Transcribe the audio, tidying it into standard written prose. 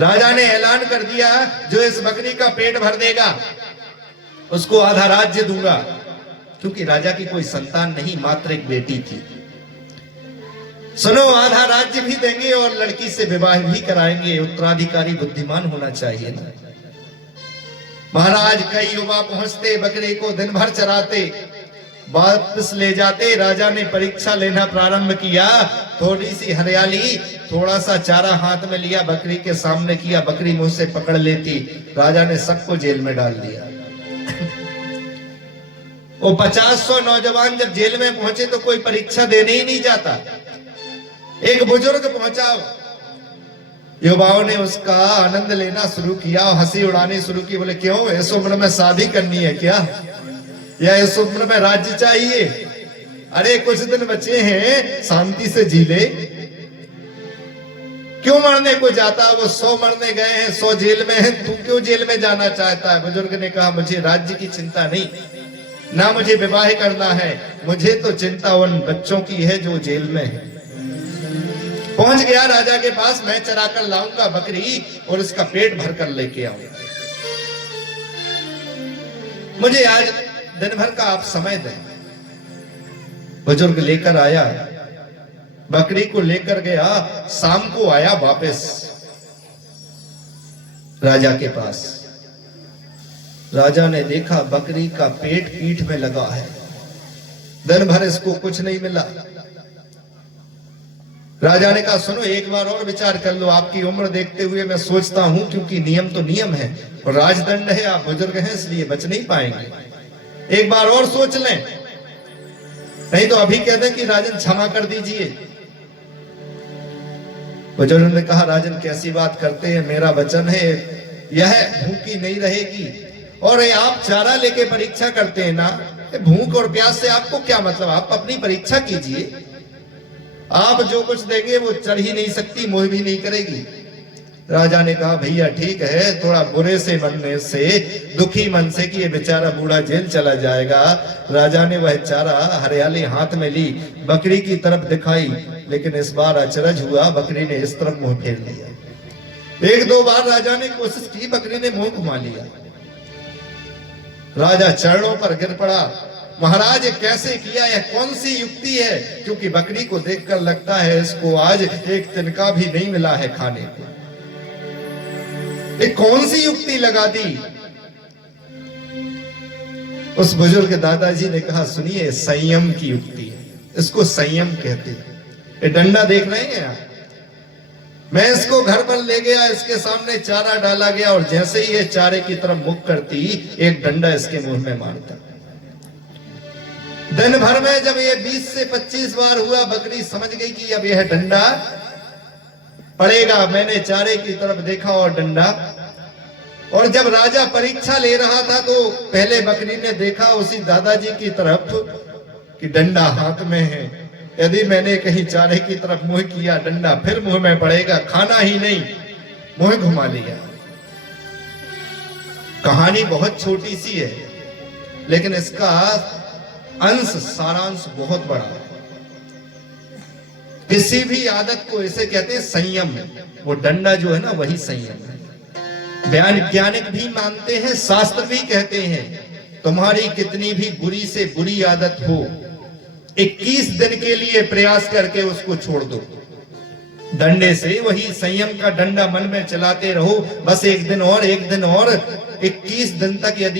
राजा ने ऐलान कर दिया, जो इस बकरी का पेट भर देगा उसको आधा राज्य दूंगा, क्योंकि राजा की कोई संतान नहीं, मात्र एक बेटी थी। सुनो, आधा राज्य भी देंगे और लड़की से विवाह भी कराएंगे। उत्तराधिकारी बुद्धिमान होना चाहिए ना। महाराज कई युवा पहुंचते, बकरी को दिन भर चराते, वापस ले जाते। राजा ने परीक्षा लेना प्रारंभ किया। थोड़ी सी हरियाली, थोड़ा सा चारा हाथ में लिया, बकरी के सामने किया, बकरी मुंह से पकड़ लेती। राजा ने सबको जेल में डाल दिया। वो 50-100 नौजवान जब जेल में पहुंचे तो कोई परीक्षा देने ही नहीं जाता। एक बुजुर्ग पहुंचा, युवाओं ने उसका आनंद लेना शुरू किया, हंसी उड़ानी शुरू की। बोले, क्यों, इस उम्र में शादी करनी है क्या, या इस उम्र में राज्य चाहिए? अरे कुछ दिन बचे हैं, शांति से जी ले। क्यों मरने को जाता? वो 100 मरने गए हैं, 100 जेल में हैं, तू क्यों जेल में जाना चाहता है? बुजुर्ग ने कहा, मुझे राज्य की चिंता नहीं, ना मुझे विवाह करना है, मुझे तो चिंता उन बच्चों की है जो जेल में है। पहुंच गया राजा के पास, मैं चरा कर लाऊंगा बकरी और इसका पेट भर कर लेके आऊंगा। मुझे आज दिन भर का आप समय दें। बुजुर्ग लेकर आया, बकरी को लेकर गया, शाम को आया वापस राजा के पास। राजा ने देखा बकरी का पेट पीठ में लगा है, दिन भर इसको कुछ नहीं मिला। राजा ने कहा, सुनो, एक बार और विचार कर लो, आपकी उम्र देखते हुए मैं सोचता हूं, क्योंकि नियम तो नियम है और राजदंड है, आप बुजुर्ग हैं इसलिए बच नहीं पाएंगे। एक बार और सोच लें, नहीं तो अभी कह दें कि राजन क्षमा कर दीजिए। बुजुर्ग ने कहा, राजन कैसी बात करते हैं, मेरा वचन है यह भूखी नहीं रहेगी। और आप चारा लेके परीक्षा करते हैं ना, भूख और प्यास से आपको क्या मतलब? आप अपनी परीक्षा कीजिए, आप जो कुछ देंगे वो चढ़ ही नहीं सकती, मोह भी नहीं करेगी। राजा ने कहा, भैया ठीक है, थोड़ा बुरे से बनने से, दुखी मन से कि ये बेचारा बूढ़ा जेल चला जाएगा। राजा ने वह चारा हरियाली हाथ में ली, बकरी की तरफ दिखाई, लेकिन इस बार अचरज हुआ, बकरी ने इस तरफ मुंह फेर लिया। 1-2 बार राजा ने कोशिश की, बकरी ने मुंह घुमा लिया। राजा चरणों पर गिर पड़ा, महाराज ये कैसे किया, यह कौन सी युक्ति है? क्योंकि बकरी को देखकर लगता है इसको आज एक तिनका भी नहीं मिला है खाने को। ये कौन सी युक्ति लगा दी? उस बुजुर्ग दादाजी ने कहा, सुनिए, संयम की युक्ति है, इसको संयम कहते हैं। ये डंडा देख रहे हैं आप, मैं इसको घर पर ले गया, इसके सामने चारा डाला गया और जैसे ही ये चारे की तरफ मुख करती, एक डंडा इसके मुंह में मारता। दिन भर में जब ये 20 से 25 बार हुआ, बकरी समझ गई कि अब यह डंडा पड़ेगा। मैंने चारे की तरफ देखा और डंडा, और जब राजा परीक्षा ले रहा था तो पहले बकरी ने देखा उसी दादाजी की तरफ कि डंडा हाथ में है। यदि मैंने कहीं चारे की तरफ मुंह किया, डंडा फिर मुंह में पड़ेगा, खाना ही नहीं, मुंह घुमा लिया। कहानी बहुत छोटी सी है, लेकिन इसका अंश, सारांश बहुत बड़ा है। किसी भी आदत को इसे कहते हैं संयम। वो डंडा जो है ना, वही संयम है। वैज्ञानिक भी मानते हैं, शास्त्र भी कहते हैं, तुम्हारी कितनी भी बुरी से बुरी आदत हो, 21 दिन के लिए प्रयास करके उसको छोड़ दो डंडे से। वही संयम का डंडा मन में चलाते रहो, बस एक दिन और, 21 दिन तक। यदि